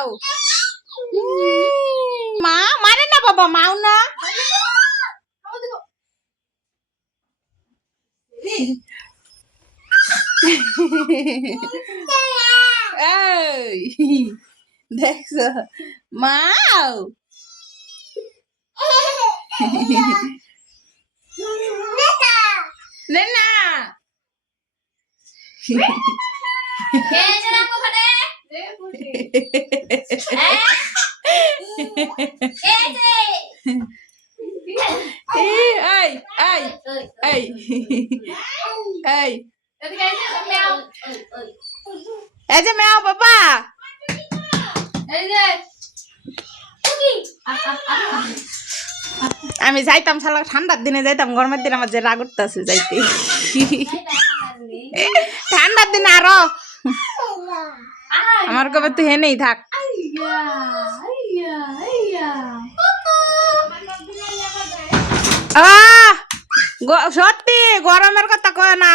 মাও মা মারে না বাবা মাও না এই দেখছো মাও না এই যে মেও বাবা আমি যাইতাম শালা ঠান্ডার দিনে যাইতাম গরমের দিনে আমার যে রাগ উঠতেছে যাইতে ঠান্ডার দিনে আরো আমার কবে তুই হেনেই থাক সত্যি গরমের কথা কয় না